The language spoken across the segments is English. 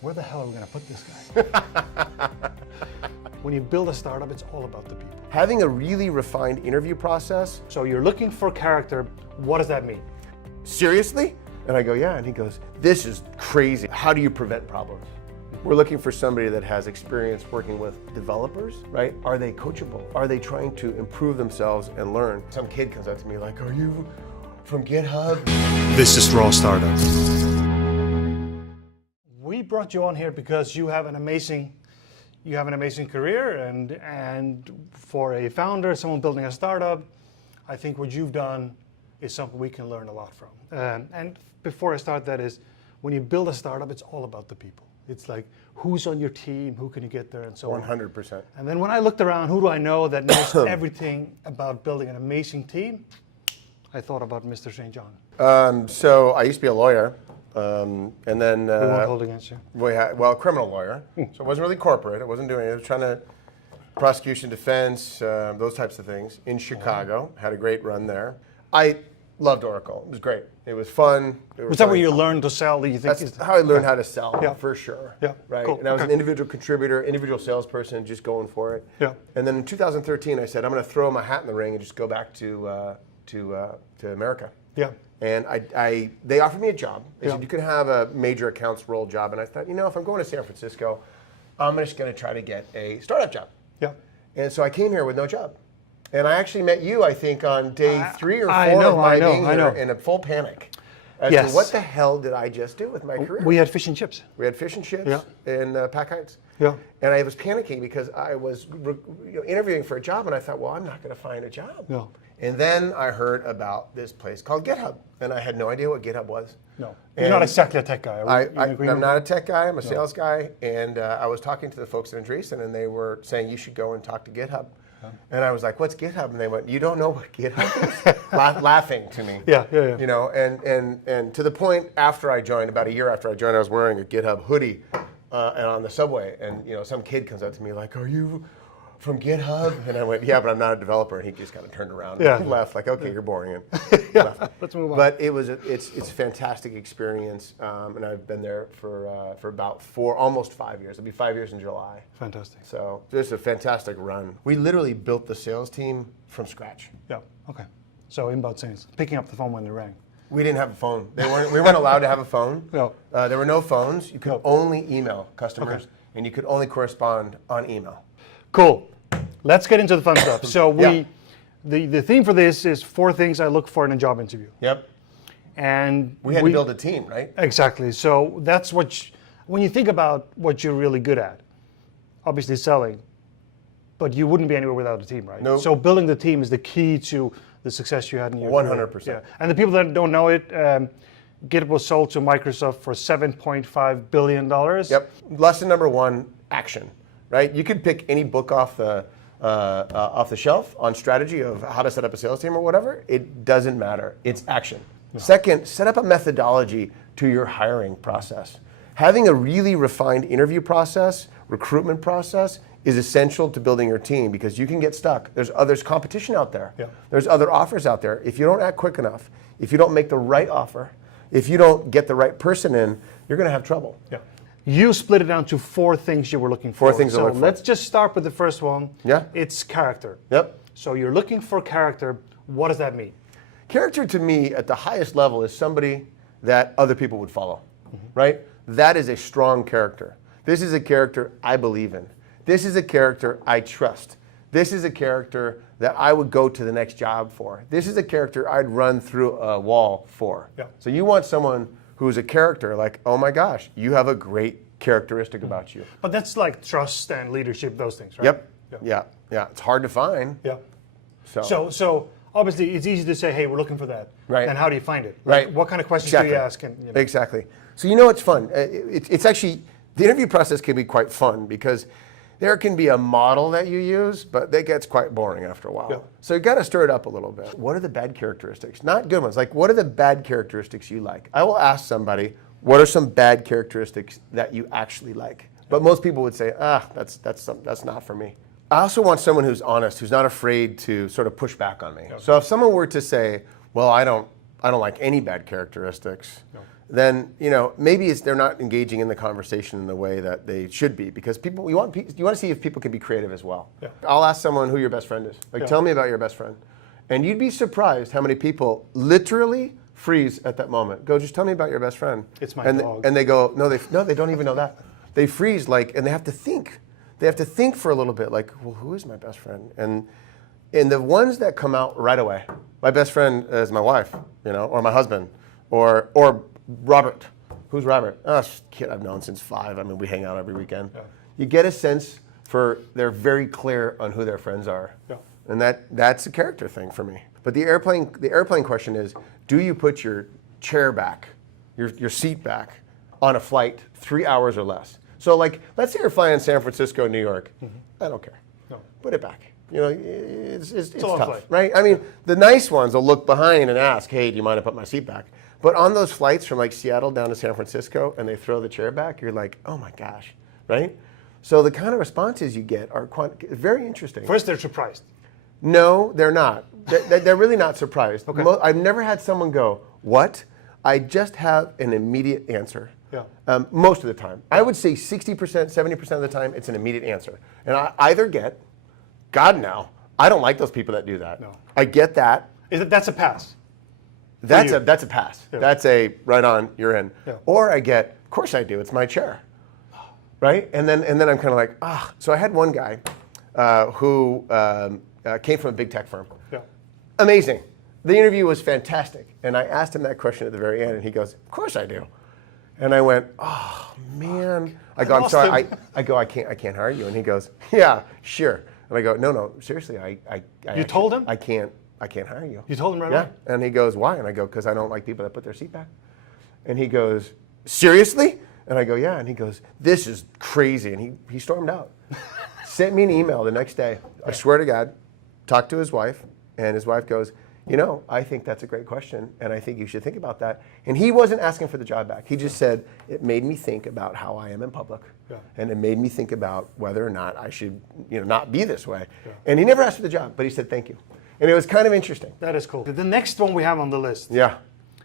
Where the hell are we going to put this guy? When you build a startup, it's all about the people. Having a really refined interview process. So you're looking for character. What does that mean? Seriously? And I go, yeah. And he goes, this is crazy. How do you prevent problems? We're looking for somebody that has experience working with developers, right? Are they coachable? Are they trying to improve themselves and learn? Some kid comes up to me like, are you from GitHub? This is Raw Startup. We brought you on here because you have an amazing career, and for a founder, someone building a startup, I think what you've done is something we can learn a lot from. And before I start, that is, when you build a startup, it's all about the people. It's like, who's on your team, who can you get there, and so on. 100%. And then when I looked around, who do I know that knows everything about building an amazing team? I thought about Mr. St. John. So I used to be a lawyer. And then We won't hold against you. Well, criminal lawyer. So it wasn't really corporate. I wasn't doing it. I was trying to prosecution, defense, those types of things in Chicago. Had a great run there. I loved Oracle. It was great. It was fun. Was that where you learned to sell? Do you think? That's how I learned how to sell, Yeah. for sure. Yeah. Right. Cool. And I was an individual contributor, individual salesperson, just going for it. Yeah. And then in 2013, I said, I'm going to throw my hat in the ring and just go back to America. Yeah. And they offered me a job. They Yeah. said, you can have a major accounts role job. And I thought, if I'm going to San Francisco, I'm just going to try to get a startup job. Yeah. And so I came here with no job. And I actually met you, I think, on day 3 or 4 I know, of my I know, being I here know. in a full panic. As Yes. to what the hell did I just do with my career? We had fish and chips. We had fish and chips Yeah. in Pack Heights. Yeah. And I was panicking because I was interviewing for a job, and I thought, well, I'm not going to find a job. No. And then I heard about this place called GitHub, and I had no idea what GitHub was. No. You're not exactly a tech guy. I'm not a tech guy. I'm a sales guy. And I was talking to the folks in Andreessen, and they were saying, you should go and talk to GitHub. Yeah. And I was like, what's GitHub? And they went, you don't know what GitHub is? Laughing to me. Yeah. And to the point after I joined, about a year after I joined, I was wearing a GitHub hoodie and on the subway. And some kid comes up to me like, are you from GitHub? And I went, yeah, but I'm not a developer. And he just kind of turned around and left like, okay, you're boring. And Yeah, let's move on. But it's a fantastic experience, and I've been there for about almost 5 years. It'll be 5 years in July. Fantastic. So just a fantastic run. We literally built the sales team from scratch. Yeah. Okay. So inbound sales, picking up the phone when it rang. We didn't have a phone. We weren't allowed to have a phone. No. There were no phones. You could only email customers, and you could only correspond on email. Cool. Let's get into the fun stuff. So Yeah. the theme for this is 4 things I look for in a job interview. Yep. And We had to build a team, right? Exactly. So that's when you think about what you're really good at, obviously selling, but you wouldn't be anywhere without a team, right? Nope. So building the team is the key to the success you had in your 100%. career. Yeah. And the people that don't know it, Github was sold to Microsoft for $7.5 billion. Yep. Lesson number 1, action, right? You could pick any book off the shelf on strategy of how to set up a sales team or whatever. It doesn't matter. It's action. Yeah. Second, set up a methodology to your hiring process. Having a really refined interview process, recruitment process, is essential to building your team because you can get stuck. There's competition out there. Yeah. There's other offers out there. If you don't act quick enough, if you don't make the right offer, if you don't get the right person in, you're going to have trouble. Yeah. You split it down to 4 things you were looking for. 4 things I so look for. let's just start with the first one. Yeah. It's character. Yep. So you're looking for character. What does that mean? Character to me at the highest level is somebody that other people would follow, right? That is a strong character. This is a character I believe in. This is a character I trust. This is a character that I would go to the next job for. This is a character I'd run through a wall for. Yeah. So you want someone who's a character like, oh my gosh, you have a great characteristic about you. But that's like trust and leadership, those things, right? Yep. Yeah. It's hard to find. Yeah. So obviously it's easy to say, hey, we're looking for that. Right. And how do you find it? Like, Right. What kind of questions Exactly. do you ask? And, Exactly. So it's fun. It's actually, the interview process can be quite fun because there can be a model that you use, but that gets quite boring after a while. Yeah. So you got to stir it up a little bit. What are the bad characteristics? Not good ones. Like, what are the bad characteristics you like? I will ask somebody, what are some bad characteristics that you actually like? But most people would say, that's not for me. I also want someone who's honest, who's not afraid to sort of push back on me. Okay. So if someone were to say, well, I don't like any bad characteristics, then maybe they're not engaging in the conversation in the way that they should be, because you want to see if people can be creative as well. Yeah. I'll ask someone who your best friend is. Like, tell me about your best friend, and you'd be surprised how many people literally freeze at that moment. Go, just tell me about your best friend. It's my dog. And they go, no, they don't even know that. They freeze, and they have to think. They have to think for a little bit, like, well, who is my best friend? And the ones that come out right away, my best friend is my wife, or my husband, or Robert. Who's Robert? Oh, kid I've known since 5. I mean, we hang out every weekend. Yeah. You get a sense they're very clear on who their friends are. Yeah. And that's a character thing for me. But the airplane question is, do you put your chair back, your seat back on a flight 3 hours or less? So let's say you're flying San Francisco, New York. Mm-hmm. I don't care. No. Put it back. It's tough, flight. Right? I mean, the nice ones will look behind and ask, hey, do you mind if I put my seat back? But on those flights from Seattle down to San Francisco, and they throw the chair back, you're like, oh my gosh, right? So the kind of responses you get are very interesting. First, they're surprised. No, they're not. They're really not surprised. Okay. I've never had someone go, what? I just have an immediate answer. Yeah. Most of the time. I would say 60%, 70% of the time, it's an immediate answer. And I either get, God, no, I don't like those people that do that. No. I get that. That's a pass. That's a pass. Yeah. That's a right on, you're in. Yeah. Or I get, of course I do, it's my chair. Right? And then I'm kind of like, So I had one guy who came from a big tech firm. Yeah. Amazing. The interview was fantastic. And I asked him that question at the very end, and he goes, of course I do. And I went, oh man. I go, I'm sorry. I can't hire you. And he goes, yeah, sure. And I go, no, seriously, You told him? I can't hire you. You told him right away? And he goes, why? And I go, because I don't like people that put their seat back. And he goes, seriously? And I go, yeah. And he goes, this is crazy. And he stormed out. Sent me an email the next day. I swear to God, talked to his wife, and his wife goes, I think that's a great question, and I think you should think about that. And he wasn't asking for the job back. He just said, it made me think about how I am in public. Yeah. And it made me think about whether or not I should not be this way. Yeah. And he never asked for the job, but he said thank you. And it was kind of interesting. That is cool. The next one we have on the list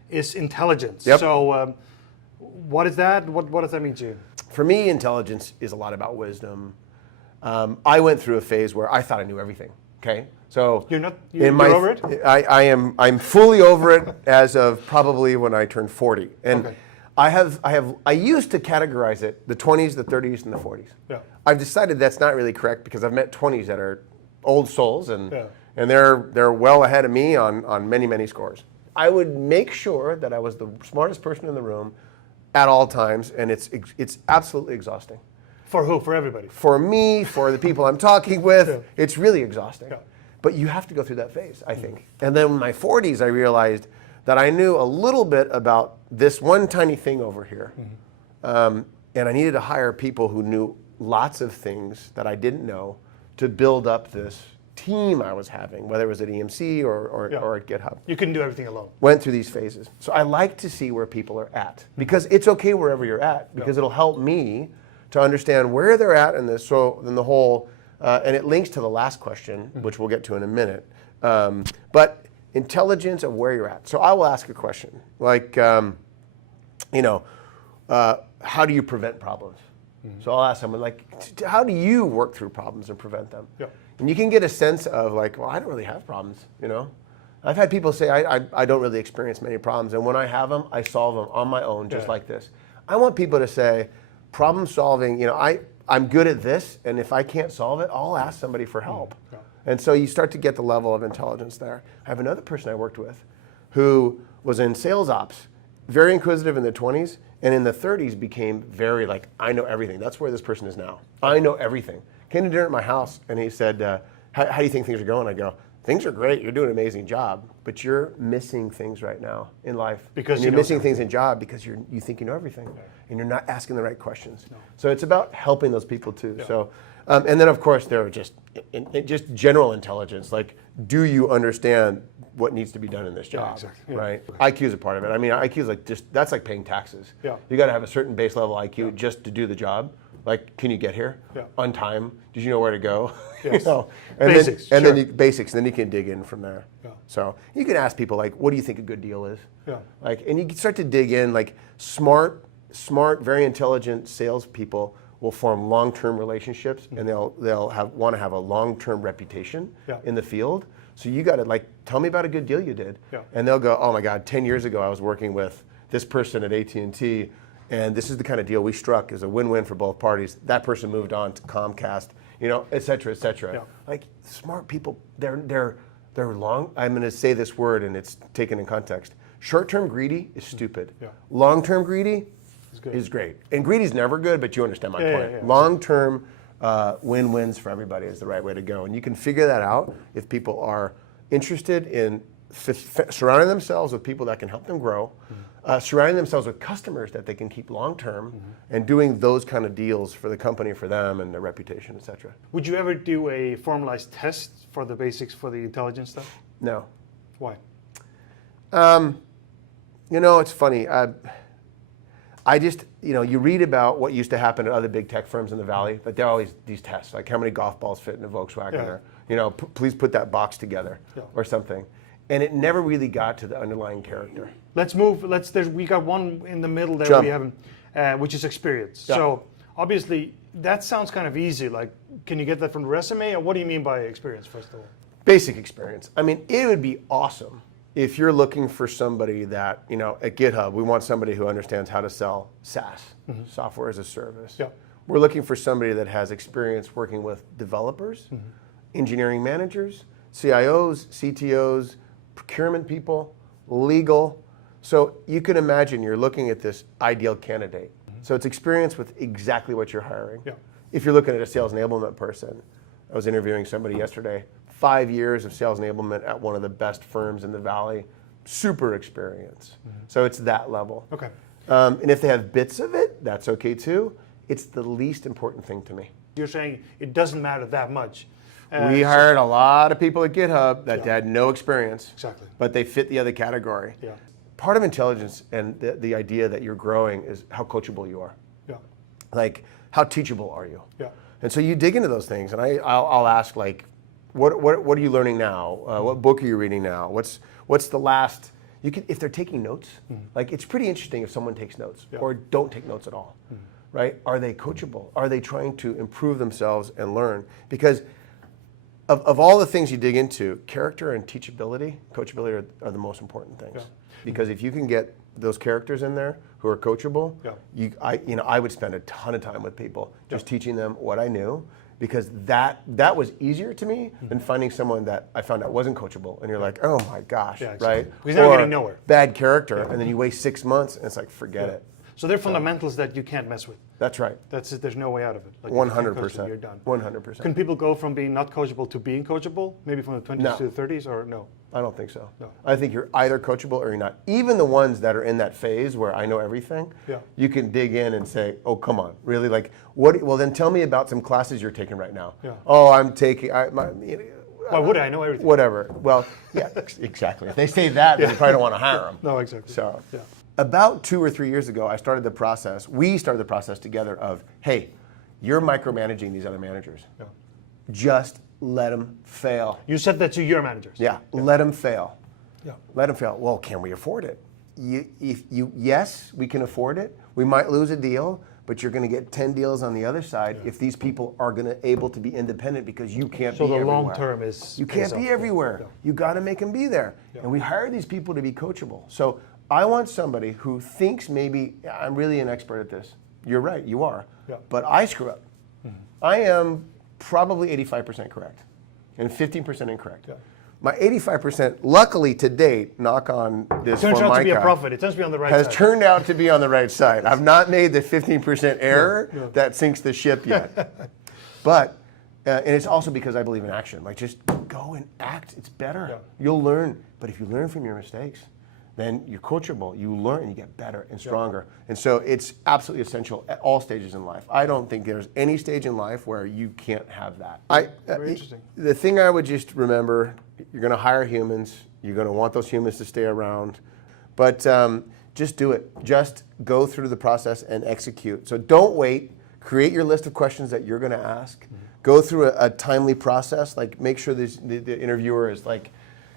is intelligence. Yep. So what is that? What does that mean to you? For me, intelligence is a lot about wisdom. I went through a phase where I thought I knew everything. Okay, so you're over it. I'm fully over it as of probably when I turned 40, and okay. I used to categorize it the 20s, the 30s, and the 40s. Yeah. I've decided that's not really correct, because I've met 20s that are old souls, and they're well ahead of me on many scores. I would make sure that I was the smartest person in the room at all times, and it's absolutely exhausting. For who? For everybody? For me, for the people I'm talking with, it's really exhausting. Yeah. But you have to go through that phase, I think. And then in my 40s, I realized that I knew a little bit about this one tiny thing over here. Mm-hmm. And I needed to hire people who knew lots of things that I didn't know to build up this team I was having, whether it was at EMC or at Github. You couldn't do everything alone. Went through these phases. So I like to see where people are at, because it's okay wherever you're at, because it'll help me to understand where they're at in this. So in the whole, and it links to the last question, which we'll get to in a minute. But intelligence of where you're at. So I will ask a question like, how do you prevent problems? Mm-hmm. So I'll ask someone like, how do you work through problems and prevent them? Yeah. And you can get a sense of like, well, I don't really have problems. I've had people say I don't really experience many problems, and when I have them, I solve them on my own, just like this. I want people to say, problem solving, I'm good at this, and if I can't solve it, I'll ask somebody for help. Yeah. And so you start to get the level of intelligence there. I have another person I worked with who was in sales ops, very inquisitive in the 20s, and in the 30s became very like, I know everything. That's where this person is now. I know everything. Came to dinner at my house, and he said, how do you think things are going? I go, things are great. You're doing an amazing job, but you're missing things right now in life. Because you're missing things in job because you think you know everything, and you're not asking the right questions. No. So it's about helping those people too. Yeah. So, and then of course there are just general intelligence. Like, do you understand what needs to be done in this job? Yeah, exactly. Right. IQ is a part of it. I mean, IQ is that's like paying taxes. Yeah. You got to have a certain base level IQ just to do the job. Like, can you get here Yeah. on time? Did you know where to go? Yes. And Basics, then, sure. basics. Then you can dig in from there. Yeah. So you can ask people like, what do you think a good deal is? Yeah. Like, and you can start to dig in. Like, smart, very intelligent salespeople will form long-term relationships, and they'll want to have a long-term reputation Yeah. in the field. So you got to like, tell me about a good deal you did, Yeah. and they'll go, oh my God, 10 years ago I was working with this person at AT&T, and this is the kind of deal we struck as a win-win for both parties. That person moved on to Comcast, et cetera, et cetera. Yeah. Like, smart people, they're long. I'm going to say this word, and it's taken in context. Short-term greedy is stupid. Yeah. Long-term greedy good. is great. And greedy's never good, but you understand my point. Yeah. Long-term win-wins for everybody is the right way to go. And you can figure that out if people are interested in surrounding themselves with people that can help them grow, surrounding themselves with customers that they can keep long-term, and doing those kind of deals for the company, for them, and their reputation, et cetera. Would you ever do a formalized test for the basics for the intelligence stuff? No. Why? It's funny. I just, you read about what used to happen at other big tech firms in the Valley, but there are always these tests, like how many golf balls fit in a Volkswagen, or, please put that box together, or something. And it never really got to the underlying character. Let's move. We got one in the middle there. Jump. We haven't, which is experience. Yeah. So obviously that sounds kind of easy. Like, can you get that from the resume, or what do you mean by experience, first of all? Basic experience. I mean, it would be awesome if you're looking for somebody that, at GitHub, we want somebody who understands how to sell SaaS, software as a service. Yeah. We're looking for somebody that has experience working with developers, engineering managers, CIOs, CTOs, procurement people, legal. So you can imagine you're looking at this ideal candidate. So it's experience with exactly what you're hiring. Yeah. If you're looking at a sales enablement person, I was interviewing somebody yesterday, 5 years of sales enablement at one of the best firms in the Valley, super experience. So it's that level. Okay. And if they have bits of it, that's okay too. It's the least important thing to me. You're saying it doesn't matter that much. We hired a lot of people at GitHub that had no experience, Exactly. but they fit the other category. Yeah. Part of intelligence and the idea that you're growing is how coachable you are. Yeah. Like, how teachable are you? Yeah. And so you dig into those things, and I'll ask, like, what are you learning now? What book are you reading now? What's the last? You can, if they're taking notes, like, it's pretty interesting if someone takes notes or don't take notes at all, right? Are they coachable? Are they trying to improve themselves and learn? Because of all the things you dig into, character and teachability, coachability are the most important things. Yeah. Because if you can get those characters in there who are coachable, I would spend a ton of time with people just teaching them what I knew, because that was easier to me than finding someone that I found out wasn't coachable, and you're like, oh my gosh, exactly. right? Because now you're getting nowhere. Bad character, and then you waste 6 months, and it's like, forget it. So they're fundamentals that you can't mess with. That's right. That's it. There's no way out of it. Like, if you can't coach them, you're 100%. done. 100%. Can people go from being not coachable to being coachable? Maybe from the 20s to the 30s, or no? I don't think so. No. I think you're either coachable or you're not. Even the ones that are in that phase where I know everything, you can dig in and say, oh, come on, really? Like, what? Well, then tell me about some classes you're taking right now. Yeah. Oh, I'm taking, Why would I know everything? Whatever. Well, yeah, exactly. If they say that, then you probably don't want to hire them. No, exactly. So, yeah. About 2 or 3 years ago, we started the process together of, hey, you're micromanaging these other managers. Yeah. Just let them fail. You said that to your managers. Yeah, let them fail. Yeah. Let them fail. Well, can we afford it? Yes, we can afford it. We might lose a deal, but you're going to get 10 deals on the other side if these people are going to able to be independent, because you can't be everywhere. So the long term is... You can't be everywhere. Yeah. You got to make them be there. Yeah. And we hire these people to be coachable. So I want somebody who thinks maybe, I'm really an expert at this. You're right, you are. Yeah. But I screw up. I am probably 85% correct and 15% incorrect. Yeah. My 85%, luckily to date, knock on this turns out to be a Formica, profit. It turns to be on the right has side. turned out to be on the right side. I've not made the 15% error that sinks the ship yet. But, and it's also because I believe in action. Like, just go and act. It's better. Yeah. You'll learn. But if you learn from your mistakes, then you're coachable. You learn and you get better and stronger. And so it's absolutely essential at all stages in life. I don't think there's any stage in life where you can't have that. Very interesting. The thing I would just remember, you're going to hire humans. You're going to want those humans to stay around. But just do it. Just go through the process and execute. So don't wait, create your list of questions that you're going to ask. Go through a timely process. Like make sure the interviewer is like,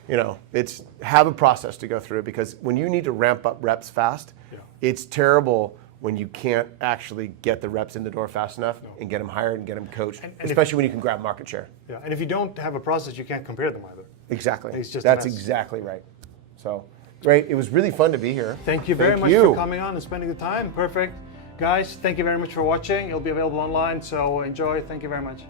have a process to go through, because when you need to ramp up reps fast, it's terrible when you can't actually get the reps in the door fast enough and get them hired and get them coached, especially when you can grab market share. Yeah, and if you don't have a process, you can't compare them either. Exactly. It's just That's exactly right. So, great. It was really fun to be here. Thank you very much for coming on and spending the time. Perfect. Guys, thank you very much for watching. It'll be available online, so enjoy. Thank you very much.